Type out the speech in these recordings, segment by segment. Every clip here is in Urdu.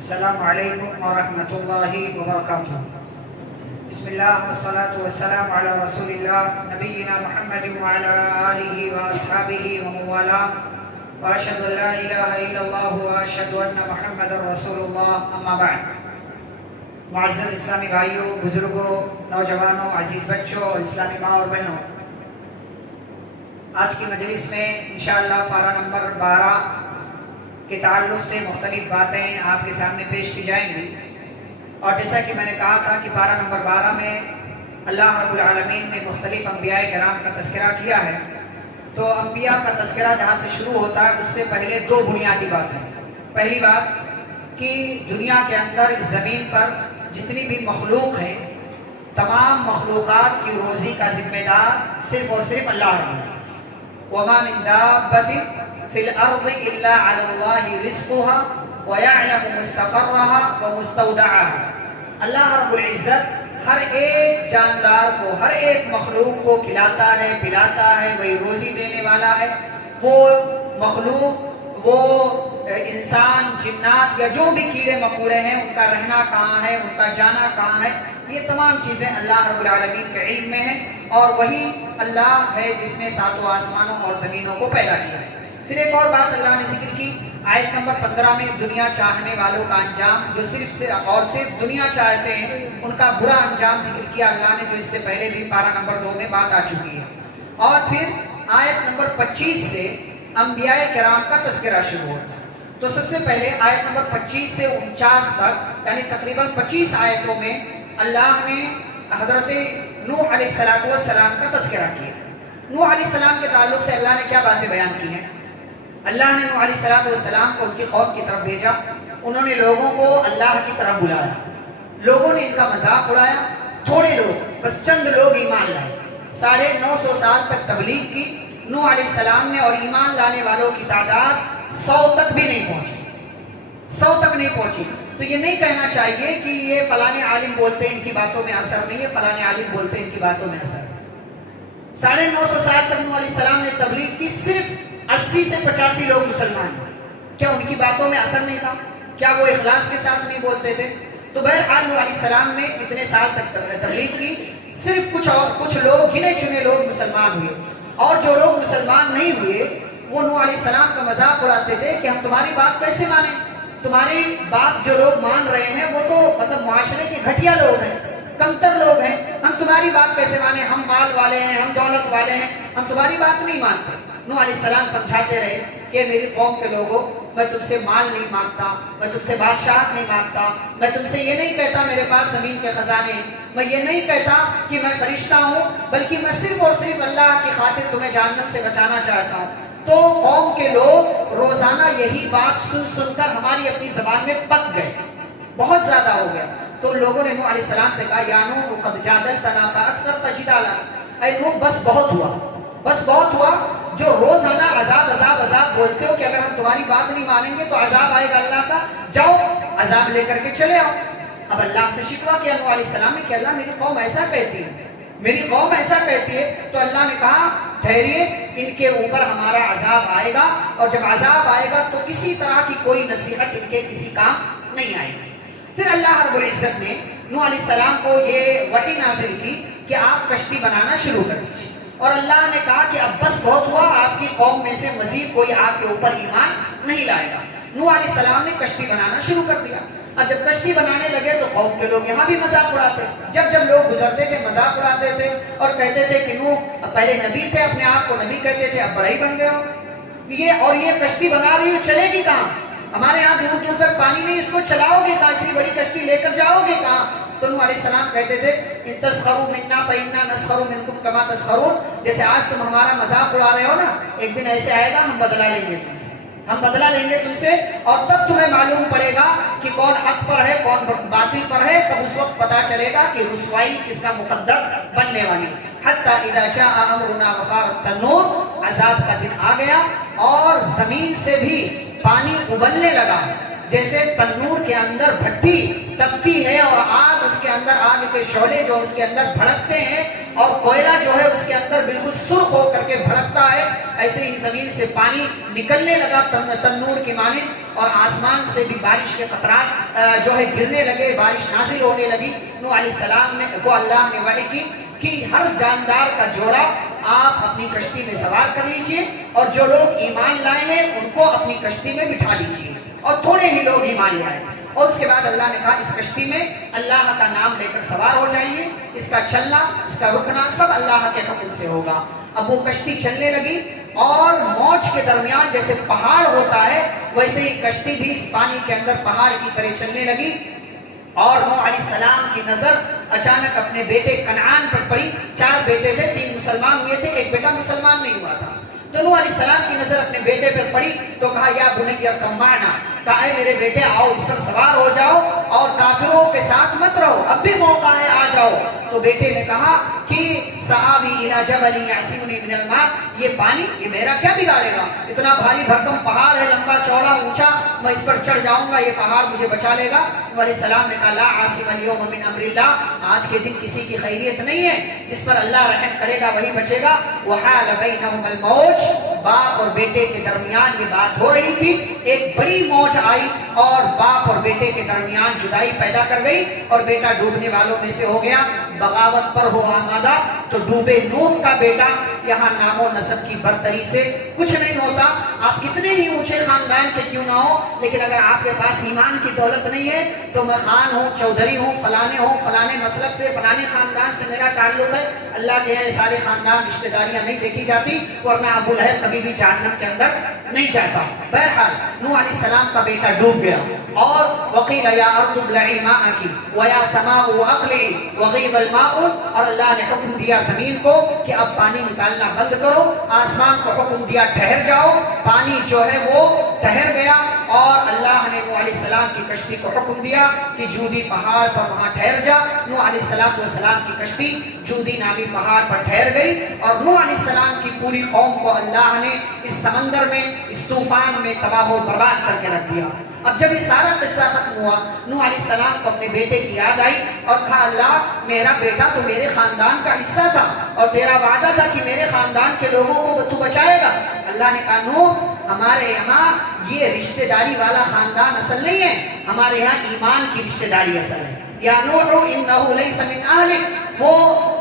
السلام علیکم ورحمۃ اللہ وبرکاتہ۔ بسم اللہ والصلاة والسلام علی رسول اللہ نبینا محمد وعلی آلہ واصحابہ ومن والاه واشهد ان لا الہ الا اللہ واشهد ان محمد رسول اللہ، اما بعد۔ معزز اسلامی بھائیوں، بزرگوں، نوجوانوں، عزیز بچوں اور اسلامی ماں اور بہنوں، آج کی مجلس میں انشاءاللہ پارہ نمبر 12 کے تعلق سے مختلف باتیں آپ کے سامنے پیش کی جائیں گی۔ اور جیسا کہ میں نے کہا تھا کہ پارہ نمبر 12 میں اللہ رب العالمین نے مختلف انبیاء کرام کا تذکرہ کیا ہے، تو انبیاء کا تذکرہ جہاں سے شروع ہوتا ہے اس سے پہلے دو بنیادی باتیں۔ پہلی بات کہ دنیا کے اندر اس زمین پر جتنی بھی مخلوق ہے، تمام مخلوقات کی روزی کا ذمہ دار صرف اور صرف اللہ ہے۔ وَمَا مِن دَابَّةٍ فِي الْأَرْضِ إِلَّا عَلَى اللَّهِ رِزْقُهَا وَيَعْلَمُ مُسْتَقَرَّهَا وَمُسْتَوْدَعَهَا۔ اللہ رب العزت ہر ایک جاندار کو، ہر ایک مخلوق کو کھلاتا ہے، پلاتا ہے، وہی روزی دینے والا ہے۔ وہ مخلوق، وہ انسان، جنات یا جو بھی کیڑے مکوڑے ہیں، ان کا رہنا کہاں ہے، ان کا جانا کہاں ہے، یہ تمام چیزیں اللہ رب العالمین کے علم میں ہیں، اور وہی اللہ ہے جس نے ساتوں آسمانوں اور زمینوں کو پیدا کیا ہے۔ پھر ایک اور بات اللہ نے ذکر کی آیت نمبر 15 میں، دنیا چاہنے والوں کا انجام، جو صرف اور صرف دنیا چاہتے ہیں، ان کا برا انجام ذکر کیا اللہ نے، جو اس سے پہلے بھی پارہ نمبر 2 میں بات آ چکی ہے۔ اور پھر آیت نمبر 25 سے انبیاء کرام کا تذکرہ شروع ہوتا ہے۔ تو سب سے پہلے آیت نمبر 25 سے 49 تک، یعنی تقریباً 25 آیتوں میں اللہ نے حضرت نوح علیہ السلام کا تذکرہ کیا۔ نوح علیہ السلام کے تعلق سے اللہ نے کیا باتیں بیان کی ہیں؟ اللہ نے نوح علیہ السلام کو ان کی قوم کی طرف بھیجا، انہوں نے لوگوں کو اللہ کی طرف بلایا، لوگوں نے ان کا مذاق اڑایا، تھوڑے لوگ، بس چند لوگ ایمان لائے۔ 950 سال تک تبلیغ کی نوح علیہ السلام نے، اور ایمان لانے والوں کی تعداد 100 تک بھی نہیں پہنچی، 100 تک نہیں پہنچی۔ تو یہ نہیں کہنا چاہیے کہ یہ فلانے عالم بولتے ہیں ان کی باتوں میں اثر نہیں ہے، فلانے عالم بولتے ہیں ان کی باتوں میں اثر ہے۔ 950 سال تک نوح علیہ السلام نے تبلیغ کی، صرف 80 سے 85 لوگ مسلمان ہیں۔ کیا ان کی باتوں میں اثر نہیں تھا؟ کیا وہ اخلاص کے ساتھ نہیں بولتے تھے؟ تو بہرحال نوح علیہ السلام نے اتنے سال تک تبلیغ کی، صرف کچھ لوگ، گنے چنے لوگ مسلمان ہوئے، اور جو لوگ مسلمان نہیں ہوئے وہ نوح علیہ السلام کا مذاق اڑاتے تھے کہ ہم تمہاری بات کیسے مانیں، تمہاری بات جو لوگ مان رہے ہیں وہ تو مطلب معاشرے کے گھٹیا لوگ ہیں، کمتر لوگ ہیں، ہم تمہاری بات کیسے مانیں، ہم مال والے ہیں، ہم دولت والے ہیں، ہم تمہاری بات نہیں مانتے۔ نوح علیہ السلام سمجھاتے رہے کہ میری قوم کے لوگوں، میں تم سے مال نہیں مانگتا، میں تم سے بادشاہت نہیں مانگتا، میں تم سے یہ نہیں کہتا میرے پاس زمین کے خزانے ہیں، میں یہ نہیں کہتا کہ میں فرشتہ ہوں، بلکہ میں صرف اور صرف اللہ کی خاطر تمہیں جہنم سے بچانا چاہتا ہوں۔ تو قوم کے لوگ روزانہ یہی بات سن سن کر ہماری اپنی زبان میں پک گئے، بہت زیادہ ہو گیا۔ تو لوگوں نے نوح علیہ السلام سے کہا، یا نوح قد جادلتنا فاکثرت جدالنا، اے نوح بس بہت ہوا، بس بہت ہوا، جو روزانہ عذاب عذاب عذاب بولتے ہو کہ اگر ہم تمہاری بات نہیں مانیں گے تو عذاب آئے گا اللہ کا، جاؤ عذاب لے کر کے چلے آؤ۔ اب اللہ سے شکوہ کیا نوح علیہ السلام نے کہ اللہ میری قوم ایسا کہتی ہے، میری قوم ایسا کہتی ہے۔ تو اللہ نے کہا ٹھہریے، ان کے اوپر ہمارا عذاب آئے گا، اور جب عذاب آئے گا تو کسی طرح کی کوئی نصیحت ان کے کسی کام نہیں آئے گی۔ پھر اللہ رب العزت نے نوح علیہ السلام کو یہ وحی نازل کی کہ آپ کشتی بنانا شروع کر دیجیے، اور اللہ نے کہا کہ اب بس بہت ہوا، آپ کی قوم میں سے مزید کوئی آپ کے اوپر ایمان نہیں لائے گا۔ نوح علیہ السلام نے کشتی بنانا شروع کر دیا۔ اب جب کشتی بنانے لگے تو قوم کے لوگ یہاں بھی مذاق اڑاتے، جب لوگ گزرتے تھے مذاق اڑاتے تھے، اور کہتے تھے کہ نوح پہلے نبی تھے، اپنے آپ کو نبی کہتے تھے، اب بڑا ہی بن گئے ہو، یہ کشتی بنا رہی ہو، چلے گی کہاں؟ ہمارے یہاں دور دور تک پانی نہیں، اس کو چلاؤ گے کہاں؟ اتنی بڑی کشتی لے کر جاؤ گے کہاں؟ تو نوح علیہ السلام کہتے تھے، ان تسخروا منا فإنا نسخر منکم کما تسخرون، جیسے آج تم ہمارا مذاق اڑا رہے ہو نا، ایک دن ایسے آئے گا ہم بدلہ لیں گے تم سے، ہم بدلہ لیں گے تم سے، اور تب تمہیں معلوم پڑے گا کہ کون حق پر ہے کون باطل پر ہے، تب اس وقت پتا چلے گا کہ رسوائی کس کا مقدر بننے والی۔ حتی اذا جاء امرنا وفارت النور، عذاب کا دن آ گیا اور زمین سے بھی پانی ابلنے لگا، جیسے تنور کے اندر بھٹی تپتی ہے اور آگ اس اس کے اندر آگ کے شعلے جو اس کے اندر بھڑکتے ہیں اور کوئلہ جو ہے اس کے اندر بالکل سرخ ہو کر کے بھڑکتا ہے، ایسے ہی زمین سے پانی نکلنے لگا تنور کی مانند، اور آسمان سے بھی بارش کے قطرات جو ہے گرنے لگے، بارش نازل ہونے لگی۔ نوح علیہ السلام نے کو اللہ نے وحی کی کہ ہر جاندار کا جوڑا آپ اپنی کشتی میں سوار کر لیجئے، اور جو لوگ ایمان لائے ہیں ان کو اپنی کشتی میں بٹھا لیجئے، اور تھوڑے ہی لوگ ایمان لے آئے۔ اور اس کے بعد اللہ نے کہا اس کشتی میں اللہ کا نام لے کر سوار ہو جائیے، اس کا چلنا اس کا رکنا سب اللہ کے حکم سے ہوگا۔ اب وہ کشتی چلنے لگی، اور موج کے درمیان جیسے پہاڑ ہوتا ہے ویسے ہی کشتی بھی اس پانی کے اندر پہاڑ کی طرح چلنے لگی۔ اور نوح علیہ السلام کی نظر اچانک اپنے بیٹے کنعان پر پڑی۔ 4 بیٹے تھے، 3 مسلمان ہوئے تھے، ایک بیٹا مسلمان نہیں ہوا تھا۔ تو نوح علیہ السلام کی نظر اپنے بیٹے پر پڑی تو کہا یا بنی ارکب معنا، کہا اے میرے بیٹے آؤ اس پر سوار ہو جاؤ اور کافروں کے ساتھ مت رہو، اب بھی موقع ہے آ جاؤ۔ تو بیٹے نے کہا کہ سآوی الی جبل یعصمنی من الماء، یہ پانی یہ میرا کیا بگاڑے گا، اتنا بھاری بھرکم پہاڑ ہے، لمبا چوڑا اونچا، میں اس پر چڑھ جاؤں گا، یہ پہاڑ مجھے بچا لے گا۔ نوح علیہ السلام نے کہا لا عاصم اليوم من امر اللہ، آج کے دن کسی کی خیریت نہیں ہے، اس پر اللہ رحم کرے گا وہی بچے گا۔ وحال بینہم الموج، باپ اور بیٹے کے درمیان یہ بات ہو رہی تھی، ایک بڑی موج آئی اور باپ اور بیٹے کے درمیان جدائی پیدا کر گئی، اور بیٹا ڈوبنے والوں میں سے ہو گیا۔ بغاوت پر ہو آمادہ تو ڈوبے نوح کا بیٹا، یہاں نام و نسب کی برتری سے کچھ نہیں ہوتا، آپ کتنے ہی اونچے خاندان کے کیوں نہ ہو، لیکن اگر آپ کے پاس ایمان کی دولت نہیں ہے تو میں خان ہوں، چودھری ہوں، فلانے مسلک سے، فلانے خاندان سے میرا تعلق ہے، اللہ کے ہیں سارے خاندان رشتہ داریاں نہیں دیکھی جاتی، ورنہ ابو لہب کبھی بھی جہنم کے اندر نہیں جاتا۔ بہرحال نوح علیہ السلام کا بیٹا ڈوب گیا، اور وقیل یا ارض ابلعی ماءکی ویا سماء اقلعی وغیض الماء، اور اللہ نے حکم دیا زمین کو کہ اب پانی نکالنا بند کرو، آسمان کو حکم دیا ٹھہر جاؤ، پانی جو ہے وہ ٹھہر گیا، اور اللہ نے نوح علیہ السلام کی کشتی کو حکم دیا کہ جودی پہاڑ پر وہاں ٹھہر جا۔ نوح علیہ السلام کی کشتی جودی نامی پہاڑ پر ٹھہر گئی، اور نوح علیہ السلام کی پوری قوم کو اللہ نے اس سمندر میں اس طوفان میں تباہ و برباد کر کے رکھ دیا۔ اب جب یہ سارا قصہ ختم ہوا، نوح علیہ السلام کو اپنے بیٹے کی یاد آئی اور کہا اللہ میرا بیٹا تو میرے خاندان کا حصہ تھا، اور تیرا وعدہ تھا کہ میرے خاندان کے لوگوں کو تو بچائے گا۔ اللہ نے کہا نوح ہمارے یہاں یہ رشتہ داری والا خاندان اصل نہیں ہے، ہمارے یہاں ایمان کی رشتہ داری اصل ہے۔ یا نوح انہ لیس من اہلک، وہ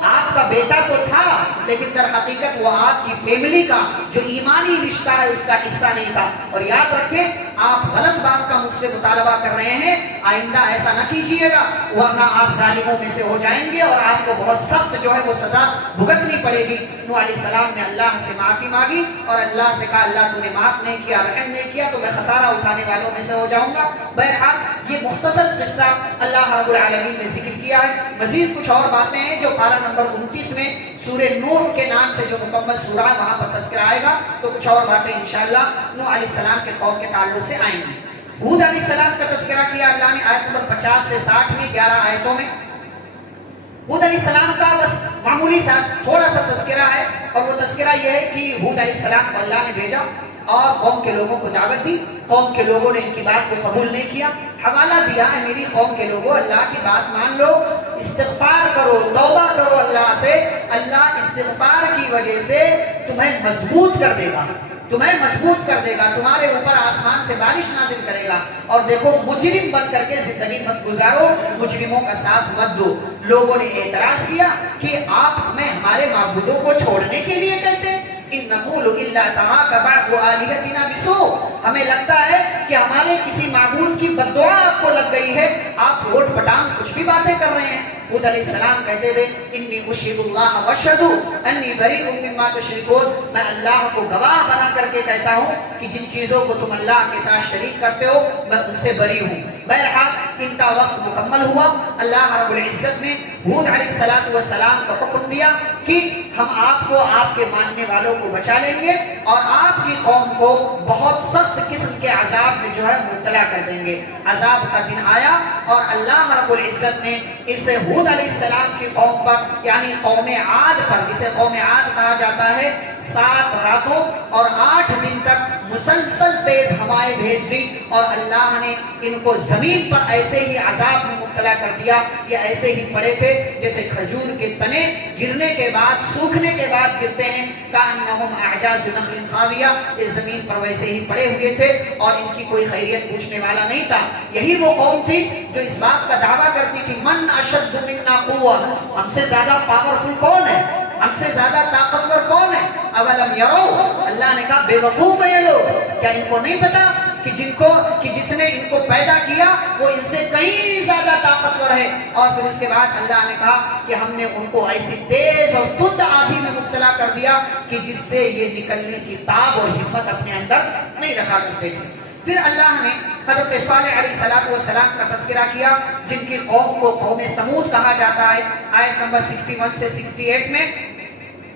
آپ کا بیٹا تو تھا لیکن در حقیقت وہ آپ کی فیملی کا جو ایمانی رشتہ ہے اس کا حصہ نہیں تھا۔ اور یاد رکھیں آپ غلط بات کا مجھ سے مطالبہ کر رہے ہیں، آئندہ ایسا نہ کیجیے گا ورنہ آپ ظالموں میں سے ہو جائیں گے اور آپ کو بہت سخت جو ہے وہ سزا بھگتنی پڑے گی۔ نوح علیہ السلام نے اللہ سے معافی مانگی اور اللہ سے کہا اللہ تو نے معاف نہیں کیا، رحم نہیں کیا تو میں خسارہ اٹھانے والوں میں سے ہو جاؤں گا۔ بہرحال یہ مختصر قصہ اللہ رب العالمین نے ذکر کیا ہے۔ مزید کچھ اور باتیں ہیں جو پارہ نمبر 29 میں سورہ نوح کے نام سے جو مکمل سورہ ہے وہاں پر تذکرہ آئے گا، تو کچھ اور باتیں انشاءاللہ نوح علیہ السلام کے قوم کے تعلق سے آئیں گی۔ ہود علیہ السلام کا تذکرہ کیا اللہ نے آیت نمبر 50 سے 60 میں 11 آیتوں میں۔ ہود علیہ السلام کا بس معمولی سا تھوڑا سا تذکرہ ہے، اور وہ تذکرہ یہ ہے کہ ہود علیہ السلام کو اللہ نے بھیجا اور قوم کے لوگوں کو دعوت دی، قوم کے لوگوں نے ان کی بات کو قبول نہیں کیا، حوالہ دیا ہے میری قوم کے لوگوں اللہ کی بات مان لو، استغفار کرو، توبہ کرو اللہ سے، اللہ استغفار کی وجہ سے تمہیں مضبوط کر دے گا، تمہیں مضبوط کر دے گا، تمہارے اوپر آسمان سے بارش نازل کرے گا۔ اور دیکھو مجرم بن کر کے زندگی مت گزارو، مجرموں کا ساتھ مت دو۔ لوگوں نے اعتراض کیا کہ آپ ہمیں ہمارے معبودوں کو چھوڑنے کے لیے کہتے ہیں، ان نقول الا تراک بعض آلہتنا بسوء، ہمیں لگتا ہے کہ ہمارے کسی معبود کی بد دعا آپ کو لگ گئی ہے، آپ ووٹ پٹانگ کچھ بھی باتیں کر رہے ہیں۔ ہود علیہ السلام کہتے تھے انی اشہد اللہ واشہدوا انی بریء مما تشرکون، میں اللہ کو گواہ بنا کر کے کہتا ہوں کہ جن چیزوں کو تم اللہ کے ساتھ شریک کرتے ہو میں ان سے بری ہوں۔ بہرحال ان کا وقت مکمل ہوا، اللہ رب العزت نے ہود علیہ السلام کو حکم دیا کہ ہم آپ کو آپ کے ماننے والوں کو بچا لیں گے اور آپ کی قوم کو بہت سخت قسم کے عذاب میں جو ہے مبتلا کر دیں گے۔ عذاب کا دن آیا اور اللہ رب العزت نے اسے ہود علیہ السلام کی قوم پر یعنی قوم عاد پر، جسے قوم عاد کہا جاتا ہے، 7 راتوں اور 8 دن تک مسلسل تیز ہوائیں بھیج دی اور اللہ نے ان کو زمین پر ایسے ہی عذاب میں مبتلا کر دیا. یہ ایسے ہی پڑے تھے جیسے کھجور کے تنے گرنے کے بعد سوکھنے کے بعد گرتے ہیں. کأنہم اعجاز نخل خاویہ. اس زمین پر ویسے ہی پڑے ہوئے تھے اور ان کی کوئی خیریت پوچھنے والا نہیں تھا. یہی وہ قوم تھی جو اس بات کا دعویٰ کرتی تھی من اشد منا قوہ. ہم سے زیادہ پاورفل کون ہے, ہم سے زیادہ طاقتور کون ہے؟ اولم یرو, اللہ نے کہا بے وقوف ہے یہ لوگ. کیا ان کو نہیں پتا کہ جس نے ان کو پیدا کیا وہ ان سے کہیں زیادہ طاقتور ہے؟ اور پھر اس کے بعد اللہ نے کہا کہ ہم نے ان کو ایسی تیز اور تند آندھی میں مبتلا کر دیا کہ جس سے یہ نکلنے کی تاب اور ہمت اپنے اندر نہیں رکھا کرتے تھے. پھر اللہ نے حضرت صالح علیہ السلام کا تذکرہ کیا جن کی قوم کو قوم سمود کہا جاتا ہے. آیت نمبر 61 سے 68 میں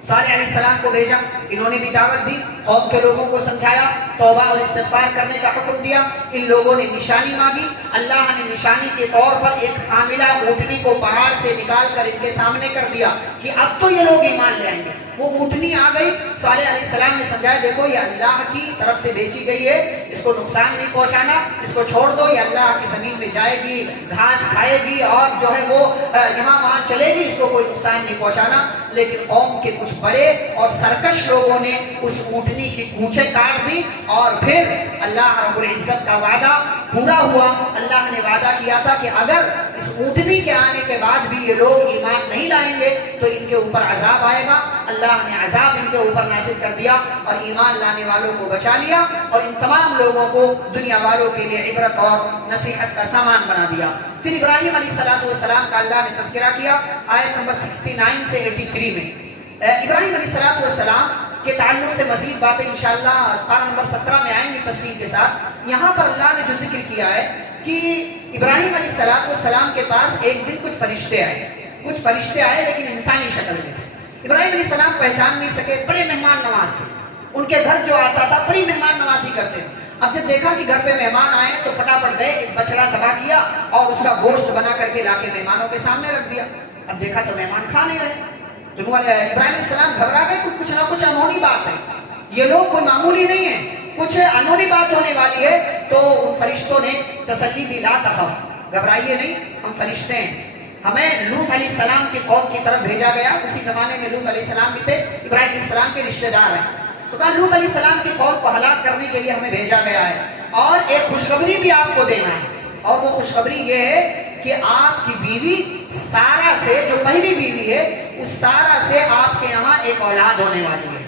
صالح علیہ السلام کو بھیجا, انہوں نے بھی دعوت دی, قوم کے لوگوں کو سمجھایا, توبہ اور استغفار کرنے کا حکم دیا. ان لوگوں نے نشانی مانگی, اللہ نے نشانی کے طور پر ایک حاملہ اونٹنی کو پہاڑ سے نکال کر ان کے سامنے کر دیا کہ اب تو یہ لوگ ایمان لے آئیں گے. وہ اونٹنی آ گئی, صالح علیہ السلام نے سمجھایا دیکھو یہ اللہ کی طرف سے بیچی گئی ہے, اس کو نقصان نہیں پہنچانا, اس کو چھوڑ دو, یہ اللہ کی زمین میں جائے گی, گھاس کھائے گی اور جو ہے وہ یہاں وہاں چلے گی, اس کو کوئی نقصان نہیں پہنچانا. لیکن قوم کے کچھ بڑے اور سرکش لوگوں نے اس اونٹنی کی کونچیں کاٹ دی اور پھر اللہ رب العزت کا وعدہ پورا ہوا. اللہ نے وعدہ کیا تھا کہ اگر اس اونٹنی کے آنے کے بعد بھی یہ لوگ ایمان نہیں لائیں گے تو ان کے اوپر عذاب آئے گا. اللہ نے عذاب ان کے اوپر نازل کر دیا اور ایمان لانے والوں کو بچا لیا اور ان تمام لوگوں کو دنیا والوں کے لیے عبرت اور نصیحت کا سامان بنا دیا. پھر ابراہیم علیہ السلام کا اللہ نے تذکرہ کیا آیت نمبر 69 سے 83 میں. ابراہیم علیہ السلام کے تعلق سے مزید باتیں انشاءاللہ پارہ نمبر 17 میں آئیں گی تفصیل کے ساتھ. یہاں پر اللہ نے جو ذکر کیا ہے کہ ابراہیم علیہ السلام کے پاس ایک دن کچھ فرشتے آئے لیکن انسانی شکل میں تھے. ابراہیم علیہ السلام پہچان نہیں سکے, بڑے مہمان نواز تھے, ان کے گھر جو آتا تھا بڑی مہمان نوازی کرتے تھے. اب جب دیکھا کہ گھر پہ مہمان آئے تو فٹافٹ گئے, ایک بچڑا ذبح کیا اور اس کا گوشت بنا کر کے لا کے مہمانوں کے سامنے رکھ دیا. اب دیکھا تو مہمان کھا نہیں رہے تو ابراہیم علیہ السلام گھبرا گئے, کچھ نہ کچھ انہونی بات ہے, یہ لوگ کوئی معمولی نہیں ہے, کچھ انہونی بات ہونے والی ہے. تو ان فرشتوں نے تسلی دی, لا تخف, گھبرائیے نہیں, ہم فرشتے ہیں, ہمیں لوط علیہ السلام کی قوم کی طرف بھیجا گیا. اسی زمانے میں لوط علیہ السلام بھی تھے, ابراہیم علیہ السلام کے رشتہ دار ہیں. تو کہا لوط علیہ السلام کی قوم کو ہلاک کرنے کے لیے ہمیں بھیجا گیا ہے اور ایک خوشخبری بھی آپ کو دینا ہے. اور وہ خوشخبری یہ ہے کہ آپ کی بیوی سارہ سے, جو پہلی بیوی ہے, اس سارہ سے آپ کے یہاں ایک اولاد ہونے والی ہے.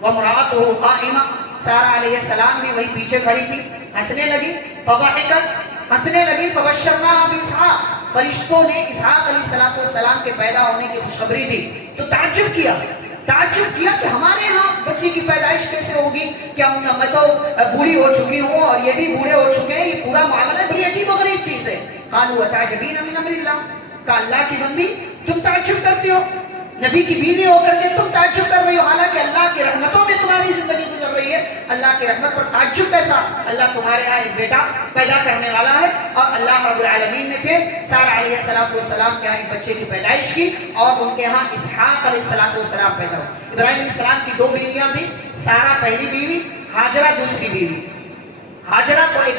وامرأتہ قائمہ, سارہ علیہ السلام بھی وہی پیچھے کھڑی تھی, ہنسنے لگی. فضحکت, ہنسنے لگی. فبشرناہا باسحاق, فرشتوں نے اسحاق علیہ السلام کے پیدا ہونے کی خوشخبری دی. تو تعجب کیا کہ ہمارے ہاں بچی کی پیدائش کیسے ہوگی, کیا میں تو بوڑھی ہو چکی ہوں اور یہ بھی بوڑھے ہو چکے ہیں, یہ پورا معاملہ بڑی عجیب و غریب چیز ہے. قالوا اتعجبین من امر اللہ, کہ اللہ کی بندی تم تعجب کرتی ہو, نبی کی بیوی ہو کر کے تم تعجب کر رہی ہو, حالانکہ اللہ کی رحمتوں میں تمہاری زندگی گزر رہی ہے. اللہ کی رحمت پر تعجب کیسا, اللہ تمہارے ہاں ایک بیٹا پیدا کرنے والا ہے. اور اللہ رب العالمین نے پھر سارہ علیہ السلام کے ہاں ایک بچے کی پیدائش کی اور ان کے ہاں اسحاق علیہ السلام پیدا ہوئے. ابراہیم علیہ السلام کی 2 بیویاں تھیں, سارہ پہلی بیوی, ہاجرہ دوسری بیوی. ہاجرہ کو ایک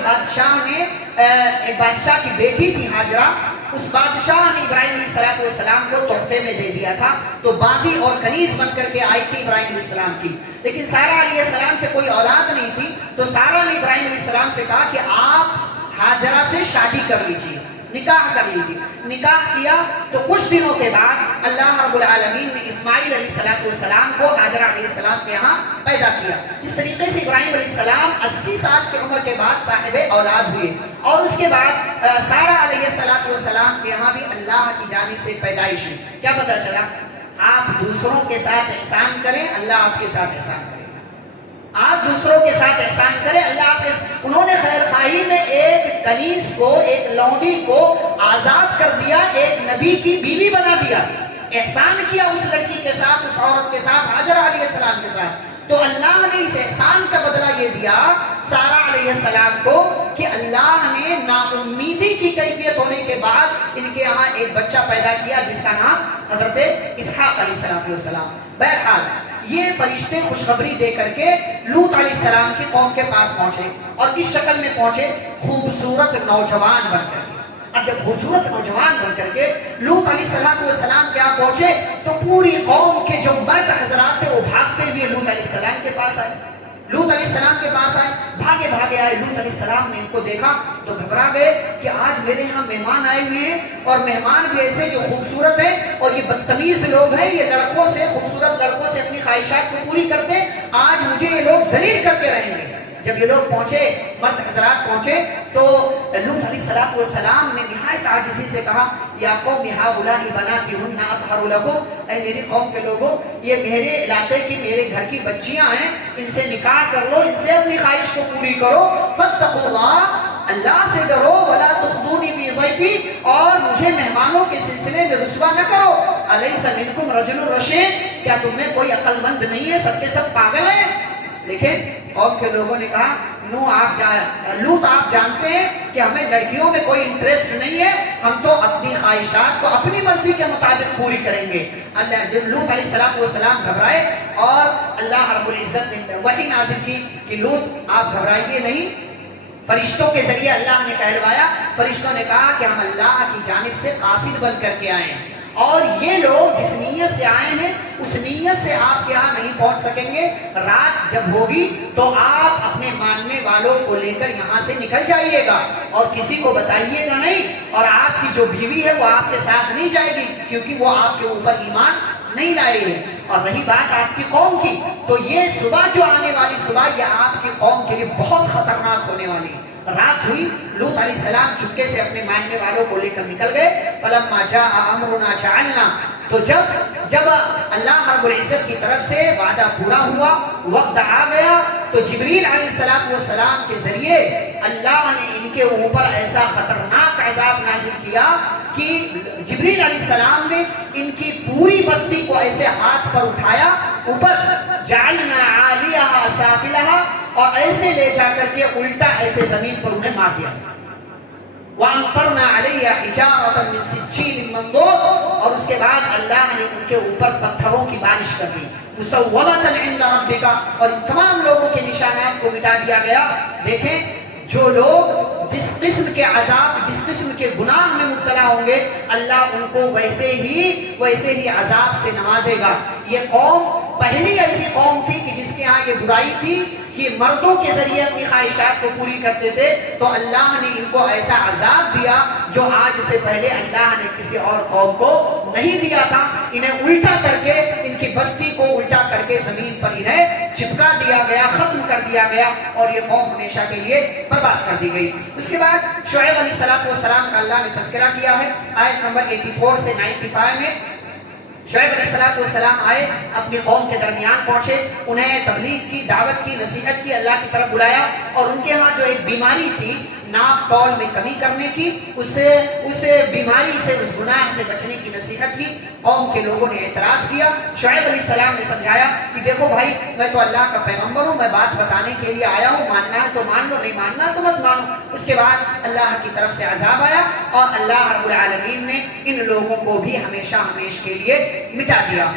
بادشاہ کی بیٹی تھی ہاجرہ, اس بادشاہ نے ابراہیم علیہ السلام کو تحفے میں دے دیا تھا, تو باندھی اور کنیز بن کر کے آئی تھی ابراہیم علیہ السلام کی. لیکن سارہ علیہ السلام سے کوئی اولاد نہیں تھی, تو سارہ نے ابراہیم علیہ السلام سے کہا کہ آپ ہاجرہ سے شادی کر لیجیے, نکاح کر لیجیے. نکاح کیا تو کچھ دنوں کے بعد اللہ رب العالمین نے اسماعیل علیہ السلام کو ہاجرہ علیہ السلام کے یہاں پیدا کیا. اس طریقے سے ابراہیم علیہ السلام 80 سال کی عمر کے بعد صاحب اولاد ہوئے. اور اس کے بعد سارہ علیہ السلام کے یہاں بھی اللہ کی جانب سے پیدائش ہوئی. کیا پتہ چلا, آپ دوسروں کے ساتھ احسان کریں, اللہ آپ کے ساتھ احسان کرے. آپ دوسروں کے ساتھ احسان کریں, اللہ آپ کے. انہوں نے خیر خواہی میں ایک کنیز کو, ایک لونڈی کو آزاد کر دیا, ایک نبی کی بیوی بنا دیا, احسان کیا اس لڑکی کے ساتھ, اس عورت کے ساتھ, ہاجرہ علیہ السلام کے ساتھ. تو اللہ نے اس احسان کا بدلہ یہ دیا سارہ علیہ السلام کو کہ اللہ نے نا امیدی کی کیفیت ہونے کے بعد ان کے یہاں ایک بچہ پیدا کیا جس کا نام حضرت اسحاق علیہ السلام. بہرحال یہ فرشتے خوشخبری دے کر کے لوط علیہ السلام کی قوم کے پاس پہنچے، اور کس شکل میں پہنچے؟ خوبصورت نوجوان بن کر کے۔ اب جب خوبصورت نوجوان بن کر کے لوط علیہ السلام کے یہاں پہنچے تو پوری قوم کے جو مرد حضرات تھے وہ بھاگتے ہوئے لوط علیہ السلام کے پاس آئے، لوط علیہ السلام کے پاس آئے، بھاگے بھاگے آئے۔ لوط علیہ السلام نے ان کو دیکھا تو گھبرا گئے کہ آج میرے ہاں مہمان آئے ہوئے ہیں، اور مہمان بھی ایسے جو خوبصورت ہیں، اور یہ بدتمیز لوگ ہیں، یہ لڑکوں سے، خوبصورت لڑکوں سے اپنی خواہشات کو پوری کرتے ہیں، آج مجھے یہ لوگ ذلیل کر کے رہیں گے۔ جب یہ لوگ پہنچے، مرد حضرات پہنچے، تو لوط علیہ السلام نے نہایت عاجزی سے کہا یا قوم ہؤلاء بناتی ہن اطہر لکم، اے میری قوم کے لوگوں، یہ میرے علاقے کی، میرے گھر کی بچیاں ہیں، ان سے نکاح کر لو، ان سے اپنی خواہش کو پوری کرو۔ فاتقوا اللہ، اللہ سے ڈرو، ولا تخزونی فی ضیفی، اور مجھے مہمانوں کے سلسلے میں رسوا نہ کرو۔ الیس منکم رجل رشید، کیا تم میں کوئی عقل مند نہیں ہے؟ سب کے سب پاگل ہیں۔ لیکن قوم کے لوگوں نے کہا لوط آپ جانتے ہیں کہ ہمیں لڑکیوں میں کوئی انٹرسٹ نہیں ہے، ہم تو اپنی خواہشات کو اپنی مرضی کے مطابق پوری کریں گے۔ اللہ جب لوط علیہ السلام گھبرائے، اور اللہ رب العزت نے وحی نازل کی کہ لوط آپ گھبرائیے نہیں۔ فرشتوں کے ذریعے اللہ نے کہلوایا، فرشتوں نے کہا کہ ہم اللہ کی جانب سے قاصد بن کر کے آئے ہیں، اور یہ لوگ جس نیت سے آئے ہیں اس نیت سے آپ کے یہاں نہیں پہنچ سکیں گے۔ رات جب ہوگی تو آپ اپنے ماننے والوں کو لے کر یہاں سے نکل جائیے گا، اور کسی کو بتائیے گا نہیں، اور آپ کی جو بیوی ہے وہ آپ کے ساتھ نہیں جائے گی، کیونکہ وہ آپ کے اوپر ایمان نہیں لائے ہیں۔ اور رہی بات آپ کی قوم کی، تو یہ صبح جو آنے والی صبح، یہ آپ کی قوم کے لیے بہت خطرناک ہونے والی ہے۔ رات ہوئی، لوط علیہ السلام چپکے سے اپنے ماننے والوں کو لے کر نکل گئے۔ فلما جاء امرنا جعلنا، تو جب اللہ رب العزت کی طرف سے وعدہ پورا ہوا، وقت آ گیا، تو جبریل علیہ السلام کے ذریعے اللہ نے ان کے اوپر ایسا خطرناک عذاب نازل کیا کہ جبریل علیہ السلام نے ان کی پوری بستی کو ایسے ہاتھ پر اٹھایا اوپر، جعلنا عالیہا سافلہا، اور ایسے لے جا کر کے الٹا ایسے زمین پر انہیں مار دیا۔ وَأَمْطَرْنَا عَلَيْهَا حِجَارَةً مِّن سِجِّيلٍ مَّنضُودٍ، اور اس کے بعد اللہ نے ان کے اوپر پتھروں کی بارش کر دی۔ مُسَوَّمَةً عِندَ رَبِّكَ، اور ان تمام لوگوں کے نشانات کو مٹا دیا گیا۔ دیکھیں، جو لوگ جس قسم کے عذاب، جس قسم کے گناہ میں مبتلا ہوں گے، اللہ ان کو ویسے ہی عذاب سے نوازے گا۔ یہ قوم پہلی ایسی قوم تھی کہ جس کے ہاں یہ برائی تھی کہ مردوں کے ذریعے اپنی خواہشات کو پوری کرتے تھے، تو اللہ نے ان کو ایسا عذاب دیا جو آج سے پہلے اللہ نے کسی اور قوم کو نہیں دیا تھا۔ انہیں الٹا کر کے، ان کی بستی کو الٹا کر کے زمین پر انہیں چپکا دیا گیا، ختم کر دیا گیا، اور یہ قوم ہمیشہ کے لیے برباد کر دی گئی۔ اس کے بعد شعیب علیہ السلام کا اللہ نے تذکرہ کیا ہے آیت نمبر 84 سے 95 میں۔ شعیب علیہ السلام آئے، اپنی قوم کے درمیان پہنچے، انہیں تبلیغ کی، دعوت کی، نصیحت کی، اللہ کی طرف بلایا، اور ان کے ہاں جو ایک بیماری تھی ناپ تول میں کمی کرنے کی، اس بیماری سے، اس گناہ سے بچنے کی نصیحت کی۔ قوم کے لوگوں نے اعتراض کیا۔ شعیب علیہ السلام نے سمجھایا کہ دیکھو بھائی، میں تو اللہ کا پیغمبر ہوں، میں بات بتانے کے لیے آیا ہوں، ماننا ہے تو مان لو، نہیں ماننا تو مت مانو۔ اس کے بعد اللہ کی طرف سے عذاب آیا، اور اللہ رب العالمین نے ان لوگوں کو بھی ہمیشہ ہمیشہ کے لیے مٹا دیا۔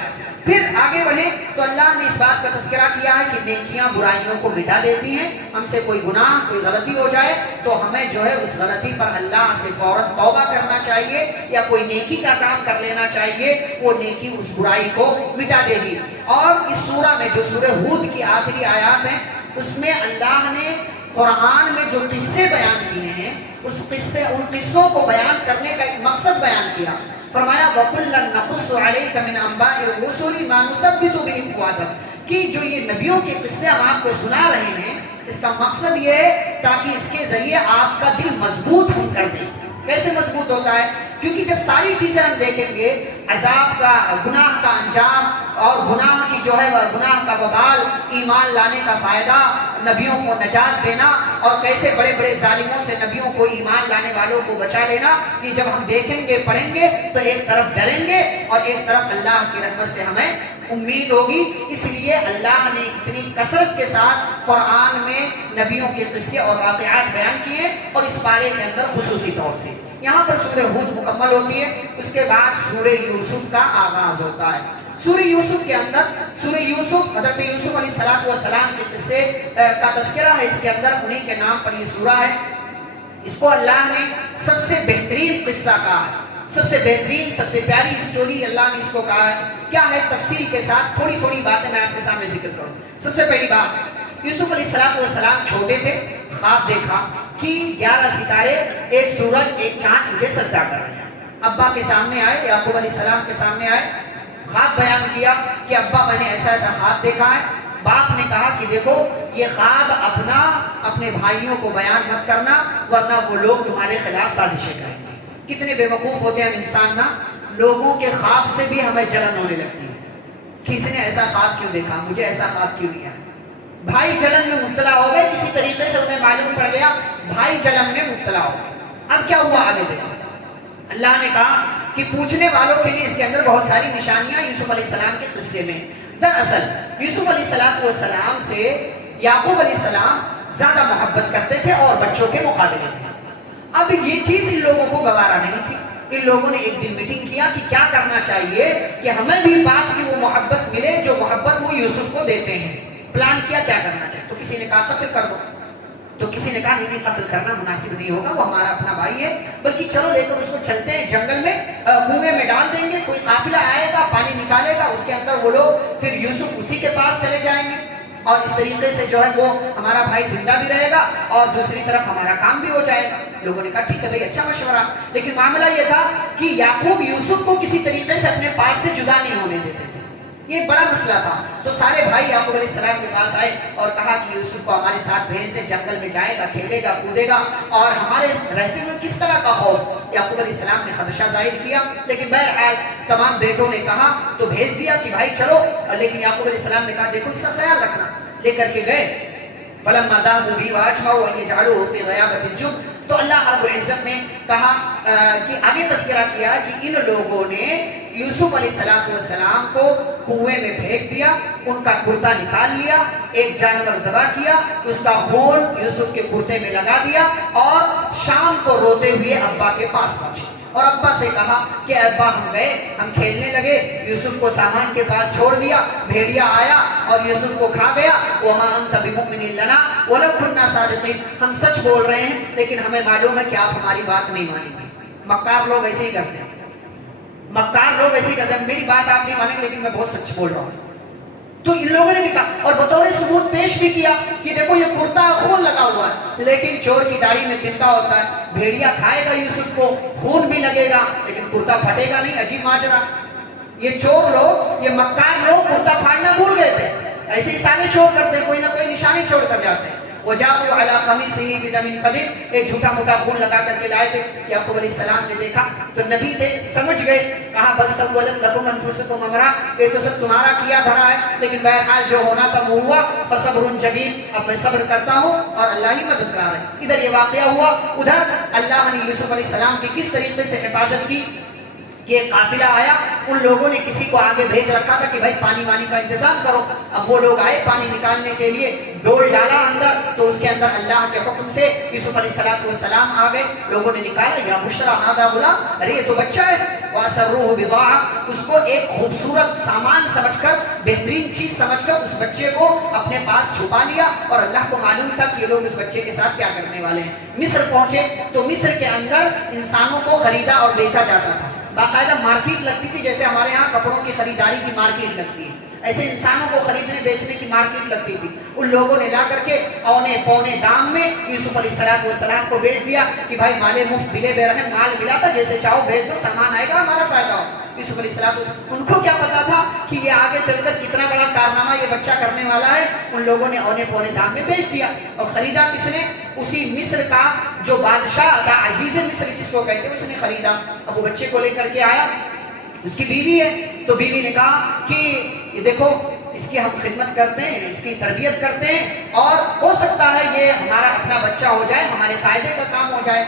پھر آگے بڑھیں تو اللہ نے اس بات کا تذکرہ کیا ہے کہ نیکیاں برائیوں کو مٹا دیتی ہیں۔ ہم سے کوئی گناہ، کوئی غلطی ہو جائے تو ہمیں جو ہے اس غلطی پر اللہ سے فوراً توبہ کرنا چاہیے، یا کوئی نیکی کا کام کر لینا چاہیے، وہ نیکی اس برائی کو مٹا دے گی۔ اور اس سورہ میں، جو سورہ ہود کی آخری آیات ہیں، اس میں اللہ نے قرآن میں جو قصے بیان کیے ہیں، ان قصوں کو بیان کرنے کا ایک مقصد بیان کیا۔ فرمایا وَكُلًّا نَقُصُّ عَلَيْكَ مِنْ أَنْبَاءِ الرُّسُلِ مَا نُثَبِّتُ بِهِ فُؤَادَكَ، کہ جو یہ نبیوں کے قصے ہم آپ کو سنا رہے ہیں، اس کا مقصد یہ ہے تاکہ اس کے ذریعے آپ کا دل مضبوط ہم کر دیں۔ کیسے مضبوط ہوتا ہے؟ کیونکہ جب ساری چیزیں ہم دیکھیں گے، عذاب کا، گناہ کا انجام، اور گناہ کی جو ہے گناہ کا وبال، ایمان لانے کا فائدہ، نبیوں کو نجات دینا، اور کیسے بڑے بڑے ظالموں سے نبیوں کو، ایمان لانے والوں کو بچا لینا، کہ جب ہم دیکھیں گے، پڑھیں گے، تو ایک طرف ڈریں گے اور ایک طرف اللہ کی رحمت سے ہمیں امید ہوگی۔ اس لیے اللہ نے اتنی کثرت کے ساتھ قرآن میں نبیوں کے قصے اور واقعات بیان کیے، اور اس پارے کے اندر خصوصی طور سے یہاں پر سورہ ہود مکمل ہوتی ہے۔ اس کے بعد سورہ یوسف کا آغاز ہوتا ہے۔ سورہ یوسف کے اندر، سورہ یوسف حضرت یوسف علیہ السلام کے قصے کا تذکرہ ہے، اس کے اندر انہیں کے نام پر یہ سورہ ہے۔ اس کو اللہ نے سب سے بہترین قصہ کہا ہے، سب سے بہترین، سب سے پیاری اسٹوری اللہ نے اس کو کہا ہے۔ کیا ہے تفصیل کے ساتھ تھوڑی تھوڑی باتیں میں آپ کے سامنے ذکر کروں۔ سب سے پہلی بات، یوسف علیہ السلام چھوٹے تھے، خواب دیکھا کہ 11 ستارے، ایک سورج، ایک چاند مجھے سجدہ کر رہے ہیں۔ ابا کے سامنے آئے، یعقوب علیہ السلام کے سامنے آئے، خواب بیان کیا کہ ابا میں نے ایسا ایسا خواب دیکھا ہے۔ باپ نے کہا کہ دیکھو یہ خواب اپنے بھائیوں کو بیان مت کرنا ورنہ وہ لوگ تمہارے خلاف سازشیں کریں گے۔ کتنے بے وقوف ہوتے ہیں ہم انسان نا، لوگوں کے خواب سے بھی ہمیں جلن ہونے لگتی ہے۔ کسی نے ایسا خواب کیوں دیکھا، مجھے ایسا خواب کیوں نہیں آیا۔ بھائی جلن میں مبتلا ہو گئے، کسی طریقے سے انہیں معلوم پڑ گیا، بھائی جلن میں مبتلا ہو گئے۔ اب کیا ہوا آگے دیکھو، اللہ نے کہا کہ پوچھنے والوں کے لیے اس کے اندر بہت ساری نشانیاں یوسف علیہ السلام کے قصے میں۔ دراصل یوسف علیہ السلام سے یعقوب علیہ السلام زیادہ محبت کرتے تھے اور بچوں کے مقابلے میں۔ اب یہ چیز ان لوگوں کو گوارا نہیں تھی۔ ان لوگوں نے ایک دن میٹنگ کیا کہ کیا کرنا چاہیے کہ ہمیں بھی باپ کی وہ محبت ملے جو محبت وہ یوسف کو دیتے ہیں۔ پلان کیا کرنا چاہیے، تو کسی نے کہا قتل کر دو، تو کسی نے کہا نہیں قتل کرنا مناسب نہیں ہوگا، وہ ہمارا اپنا بھائی ہے، بلکہ چلو لے کر اس کو چلتے ہیں جنگل میں، کنویں میں ڈال دیں گے، کوئی قافلہ آئے گا پانی نکالے گا، اس کے اندر وہ لوگ پھر یوسف اسی کے پاس چلے جائیں گے اور اس طریقے سے جو ہے وہ ہمارا بھائی زندہ بھی رہے گا اور دوسری طرف ہمارا کام بھی ہو جائے گا۔ لوگوں نے کہا ٹھیک ہے بھائی، اچھا مشورہ، لیکن معاملہ یہ تھا کہ یعقوب یوسف کو کسی طریقے سے اپنے پاس سے جدا نہیں ہونے دیتے تھے، یہ بڑا مسئلہ تھا۔ تو سارے بھائی یعقوب علیہ السلام کے پاس آئے اور کہا کہ یوسف کو ہمارے ساتھ بھیج دے، جنگل میں جائے گا، کھیلے گا، کودے گا اور ہمارے رہتے ہوئے کس طرح کا خوف۔ یعقوب علیہ السلام نے خدشہ ظاہر کیا، لیکن بہرحال تمام بیٹوں نے کہا تو بھیج دیا کہ بھائی چلو، لیکن یعقوب علیہ السلام نے کہا دیکھو اس کا خیال رکھنا، لے کر کے گئے۔ فَلَمَّا ذَهَبُوا بِهِ وَأَجْمَعُوا أَن يَجْعَلُوهُ فِي غَيَابَةِ الْجُبِّ، تو اللہ رب العزت نے کہا کہ آگے تذکرہ کیا کہ ان لوگوں نے یوسف علیہ السلام کو کنویں میں پھینک دیا، ان کا کرتا نکال لیا، ایک جانور ذبح کیا، اس کا خون یوسف کے کرتے میں لگا دیا اور شام کو روتے ہوئے ابا کے پاس پہنچے اور ابا سے کہا کہ ابا ہم گئے، ہم کھیلنے لگے، یوسف کو سامان کے پاس چھوڑ دیا، بھیڑیا آیا اور یوسف کو کھا گیا۔ وَمَا أَنْتَ بِمُؤْمِنٍ لَنَا وَلَوْ كُنَّا صَادِقِينَ، ہم سچ بول رہے ہیں لیکن ہمیں معلوم ہے کہ آپ ہماری بات نہیں مانیں گے۔ مکار لوگ ایسے ہی کرتے ہیں، مکار لوگ ایسے ہی کرتے ہیں، میری بات آپ نہیں مانیں گے لیکن میں بہت سچ بول رہا ہوں۔ تو ان لوگوں نے بھی کہا اور بطور ثبوت پیش بھی کیا کہ دیکھو یہ کرتا خون لگا ہوا ہے، لیکن چور کی داڑھی میں چمٹا ہوتا ہے، بھیڑیا کھائے گا یوسف کو، خون بھی لگے گا لیکن کرتا پھٹے گا نہیں۔ عجیب ماجرا، یہ چور لوگ، یہ مکار لوگ کرتا پھاڑنا بھول گئے تھے، ایسے ہی سارے چور کرتے ہیں، کوئی نہ کوئی نشانی چھوڑ کر جاتے ہیں۔ وَجَاءُوا عَلَىٰ قَمِيصِهِ بِدَمٍ قَدِيمٍ، ایک جھوٹا موٹا خون لگا کر کے لائے تھے۔ یعقوب علیہ السلام نے دیکھا تو نبی تھے، سمجھ گئے، کہا بل سولت لکم انفسکم امرا، یہ تو سب تمہارا کیا دھرا ہے، لیکن بہرحال جو ہونا تھا وہ ہوا، فصبر جمیل، اب میں صبر کرتا ہوں اور اللہ ہی مددگار ہے۔ ادھر یہ واقعہ ہوا، ادھر اللہ نے یوسف علیہ السلام کی کس طریقے سے حفاظت کی کہ قافلہ آیا، ان لوگوں نے کسی کو آگے بھیج رکھا تھا کہ بھائی پانی وانی کا انتظام کرو۔ اب وہ لوگ آئے پانی نکالنے کے لیے، ڈول ڈالا اندر تو اس کے اندر اللہ کے حکم سے یوسف علیہ السلام آ گئے، لوگوں نے نکالا، یا بشرا ھذا غلام، ارے یہ تو بچہ ہے، وَأَسَرُّوهُ بِضَاعَةً، اس کو ایک خوبصورت سامان سمجھ کر، بہترین چیز سمجھ کر اس بچے کو اپنے پاس چھپا لیا، اور اللہ کو معلوم تھا کہ یہ لوگ اس بچے کے ساتھ کیا کرنے والے ہیں۔ مصر پہنچے تو مصر کے اندر انسانوں کو خریدا اور بیچا جاتا تھا، باقاعدہ مارکیٹ لگتی تھی، جیسے ہمارے ہاں کپڑوں کی خریداری کی مارکیٹ لگتی ہے، ایسے انسانوں کو خریدنے بیچنے کی مارکیٹ لگتی تھی۔ ان لوگوں نے لا کر کے اونے پونے دام میں یوسف علیہ السلام کو بیچ دیا کہ بھائی مال مفت دلے بے رحم، مال ملا تھا، جیسے چاہو بیچ دو، سامان آئے گا، ہمارا فائدہ ہو۔ یوسف علیہ السلام، ان کو کیا پتا تھا کہ یہ آگے چل کر کتنا بڑا کارنامہ یہ بچہ کرنے والا ہے، ان لوگوں نے اونے پونے دام میں بیچ دیا۔ اور خریدا کس نے؟ اسی مصر کا جو بادشاہ تھا، عزیز مصر جس کو کہتے ہیں، اس نے خریدا۔ اب وہ بچے کو لے کر کے آیا، اس کی بیوی ہے، تو بیوی نے کہا کہ یہ دیکھو اس کی ہم خدمت کرتے ہیں، اس کی تربیت کرتے ہیں، اور ہو سکتا ہے یہ ہمارا اپنا بچہ ہو جائے، ہمارے فائدے کا کام ہو جائے۔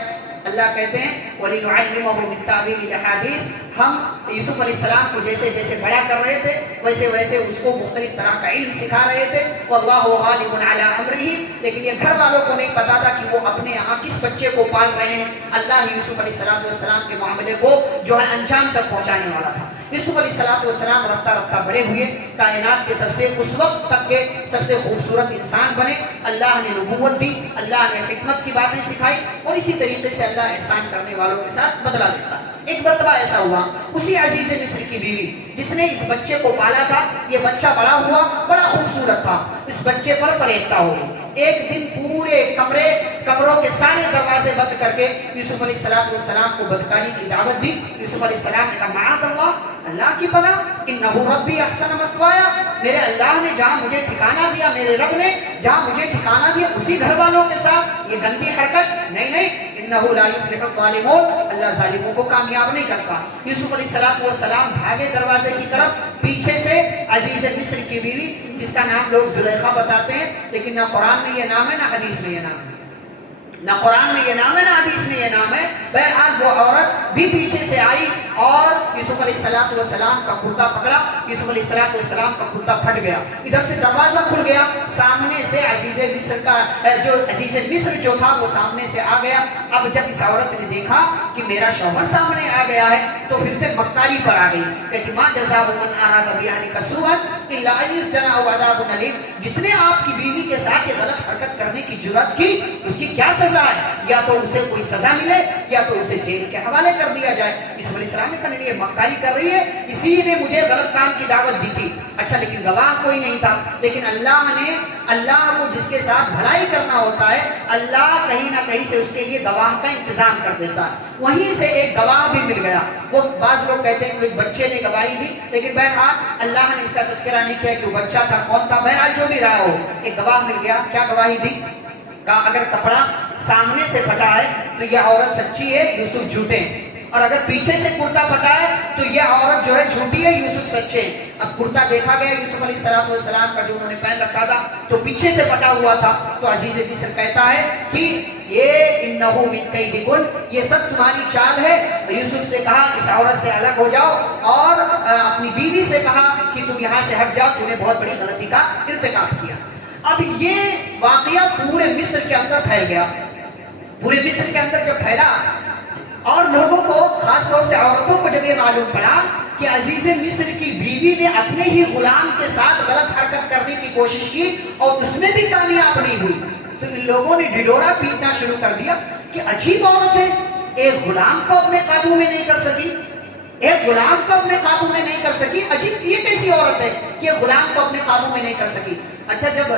اللہ کہتے ہیں وَلِنُعَلِّمَهُ مِن تَأْوِيلِ الْأَحَادِيثِ، ہم یوسف علیہ السلام کو جیسے جیسے بڑا کر رہے تھے ویسے ویسے اس کو مختلف طرح کا علم سکھا رہے تھے۔ وَاللَّهُ غَالِبٌ عَلَىٰ أَمْرِهِ، لیکن یہ گھر والوں کو نہیں پتا تھا کہ وہ اپنے یہاں کس بچے کو پال رہے ہیں۔ اللہ یوسف علیہ السلام کے معاملے کو جو ہے انجام تک پہنچانے والا تھا۔ یوسف علیہ السلام رفتہ رفتہ بڑے ہوئے، کائنات کے اس وقت تک کے سب سے خوبصورت انسان بنے، اللہ نے نبوت دی، اللہ نے حکمت کی باتیں سکھائی، اور اسی طریقے سے اللہ احسان کرنے والوں کے ساتھ بدلہ دیتا۔ ایک مرتبہ ایسا ہوا، اسی عزیز مصر کی بیوی جس نے اس بچے کو پالا تھا، یہ بچہ بڑا ہوا، بڑا خوبصورت تھا، اس بچے پر فریفتہ ہو گئی۔ ایک دن پورے کمروں کے سارے دروازے بند کر کے یوسف علیہ السلام کو بدکاری کی دعوت دی۔ یوسف علیہ السلام نے کہا معاذ اللہ کی پناہ، انہ ربی احسن مثوایا، میرے اللہ نے جہاں مجھے ٹھکانہ دیا، میرے رب نے جہاں مجھے ٹھکانہ دیا اسی گھر والوں کے ساتھ یہ گندی حرکت نہیں، انہ لا یفلح الظالمون، اللہ ظالموں کو کامیاب نہیں کرتا۔ یوسف علیہ السلام بھاگے دروازے کی طرف، پیچھے سے عزیز مصر کی بیوی جس کا نام لوگ زلیخا بتاتے ہیں، لیکن نہ قرآن میں یہ نام ہے نہ حدیث میں یہ نام ہے، نہ قرآن میں یہ نام ہے نہ حدیث میں یہ نام ہے۔ بہرحال وہ عورت بھی پیچھے سے آئی اور یوسف علیہ السلام کا کرتا پکڑا، یوسف علیہ السلام کا کرتا پھٹ گیا، ادھر سے دروازہ کھل گیا، سامنے سے عزیز مصر جو تھا وہ سامنے سے آ گیا۔ اب جب اس عورت نے دیکھا کہ میرا شوہر سامنے آ گیا ہے تو پھر سے مکاری پر آ گئی، کہتی ماں جزاء من اراد بأہلک سوءا الا ان یسجن او عذاب الیم، جس نے آپ کی بیوی کے ساتھ یہ غلط حرکت کرنے کی جرأت کی اس کی کیا سزا ہے؟ یا تو اسے کوئی سزا ملے یا تو اسے جیل کے حوالے کر دیا جائے۔ یوسف علیہ السلام نے کہا یہ مکاری کر رہی ہے، اسی نے مجھے غلط کام کی دعوت دی تھی۔ اچھا لیکن گواہ کوئی نہیں تھا، لیکن اللہ کو جس کے ساتھ بھلائی کرنا ہوتا ہے اللہ کہیں نہ کہیں سے اس کے لیے گواہ کا انتظام کر دیتا ہے۔ وہیں سے ایک گواہ بھی مل گیا، وہ بعض لوگ کہتے ہیں کہ ایک بچے نے گواہی دی، لیکن بہرحال اللہ نے اس کا تذکرہ نہیں کیا کہ وہ بچہ تھا کون تھا، بہرحال جو بھی رہا ہو ایک گواہ مل گیا۔ کیا گواہی دی؟ کہا اگر کپڑا سامنے سے پھٹا ہے تو یہ عورت سچی ہے، یوسف جھوٹے ہیں، اور اگر پیچھے سے کرتا پھٹا ہے تو یہ عورت جو ہے جھوٹی ہے، یوسف سچے ہیں۔ اب کرتا دیکھا گیا یوسف علیہ السلام کا جو انہوں نے پہن رکھا تھا تو پیچھے سے پھٹا ہوا تھا، تو عزیز مصر کہتا ہے کہ یہ انہ من کیدکن، یہ سب تمہاری چال ہے۔ یوسف سے کہا اس عورت سے الگ ہو جاؤ، اور اپنی بیوی سے کہا کہ تم یہاں سے ہٹ جاؤ، تم نے بہت بڑی غلطی کا ارتکاب کیا۔ اب یہ واقعہ پورے مصر کے اندر پھیل گیا، پورے مصر کے اندر جب پھیلا اور لوگوں کو خاص طور سے عورتوں کو جب یہ معلوم پڑا کہ عزیز مصر کی بیوی نے اپنے ہی غلام کے ساتھ غلط حرکت کرنے کی کوشش کی اور اس میں بھی کامیاب نہیں ہوئی، تو ان لوگوں نے ڈھڈورا پیٹنا شروع کر دیا کہ عجیب عورت ہے، ایک غلام کو اپنے قابو میں نہیں کر سکی، ایک غلام کو اپنے قابو میں نہیں کر سکی، عجیب یہ کیسی عورت ہے کہ غلام کو اپنے قابو میں نہیں کر سکی۔ اچھا جب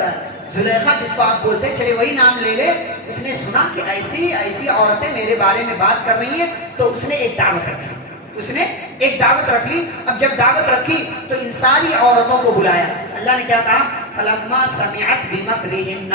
زلیخا جس کو آپ بولتے ہیں، چلے وہی نام لے لے، اس نے سنا کہ ایسی عورتیں میرے بارے میں بات کر رہی ہیں، تو اس نے ایک دعوت رکھ لی۔ اب جب دعوت رکھی تو ان ساری عورتوں کو بلایا، اللہ نے کیا کہا فلما سمعت بمکرہن،